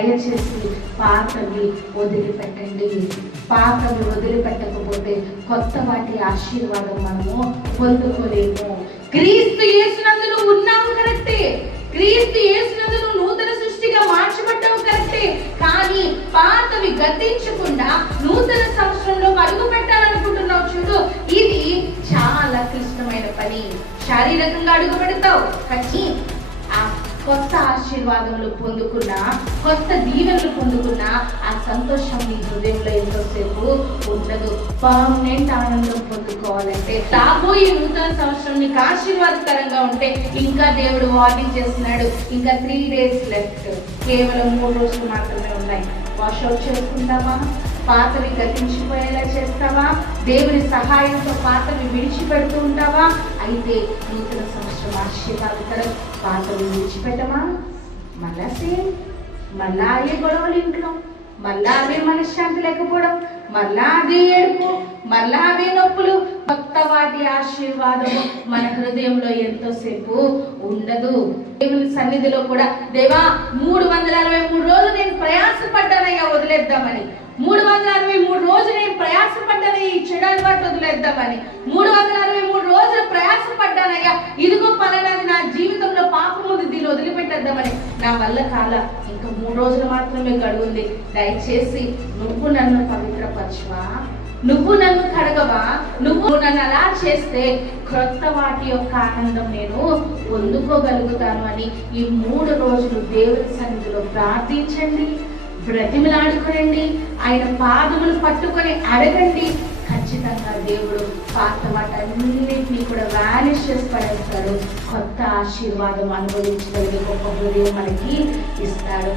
దయచేసి పాతవి వదిలిపెట్టండి. పాతవి వదిలిపెట్టకపోతే కొత్త వాటి ఆశీర్వాదం మనము పొందుకోలేము. క్రీస్తు యేసునందు నువ్వు ఉన్నావు కరెక్టే, క్రీస్తు యేసునందు నువ్వు నూతన సృష్టిగా మార్చబడ్డావు కరెక్టే. కానీ పాతవి గతించకుండా నూతన సంవత్సరంలో అడుగు పెట్టాలనుకుంటున్నావు చూడు, ఇది చాలా క్లిష్టమైన పని. శారీరకంగా అడుగు పెడతావు, కానీ ఆ కొత్త ఆశీర్వాదములు పొందుకున్నా, కొత్త దీవెనలు పొందుకున్నా ఆ సంతోషం నీ హృదయంలో ఎంతోసేపు ఉండదు. పర్మనెంట్ ఆనందం పొందుకోవాలంటే రాబోయే నూతన సంవత్సరం నీకు ఆశీర్వాదకరంగా ఉంటే, ఇంకా దేవుడు వార్నింగ్ చేస్తున్నాడు, ఇంకా 3 days లెఫ్ట్, కేవలం 3 రోజులు మాత్రమే ఉన్నాయి. వాషౌట్ చేసుకుంటావా? పాతవి గతించిపోయేలా చేస్తావా? దేవుని సహాయంతో పాతవి విడిచిపెడుతూ ఉంటావా? అయితే నూతన సంవత్సరం ఆశీర్వాదకరం. పాతవి విడిచిపెట్టమా? మళ్ళా సేమ్, మళ్ళా అదే గొడవలు ఇంట్లో, మళ్ళా అవే మనశ్శాంతి లేకపోవడం, మళ్ళా అదే ఏడుపు, మళ్ళా అవే నొప్పులు. కొత్త వాటి ఆశీర్వాదము మన హృదయంలో ఎంతోసేపు ఉండదు. దేవుని సన్నిధిలో కూడా, దేవా 363 రోజులు నేను ప్రయాసపడ్డానయ్యా వదిలేద్దామని, 363 రోజులు నేను ప్రయాసపడ్డానయ్యా ఈ చెడు అలవాటు వదిలేద్దామని, 363 రోజులు ప్రయాసపడ్డానయ్యా ఇదిగో పలానాది నా జీవితంలో పాపం ఉంది దీన్ని వదిలిపెట్టేద్దామని. నా వల్ల కాల, ఇంకా 3 రోజులు మాత్రమే గడువుంది. దయచేసి నువ్వు నన్ను పవిత్రపరచువా, నువ్వు నన్ను కడగవా, నువ్వు నన్ను అలా చేస్తే క్రొత్త వాటి యొక్క ఆనందం నేను పొందుకోగలుగుతాను అని ఈ 3 రోజులు దేవుని సన్నిధిలో ప్రార్థించండి, బ్రతిమలాడుకోనండి, ఆయన పాదములు పట్టుకొని అడగండి. ఖచ్చితంగా దేవుడు పాత వాటన్నిటినీ కూడా వానిష్ చేసి పడేస్తాడు. కొత్త ఆశీర్వాదం అనుభవించగలిగే గొప్ప హృదయం మనకి ఇస్తాడు.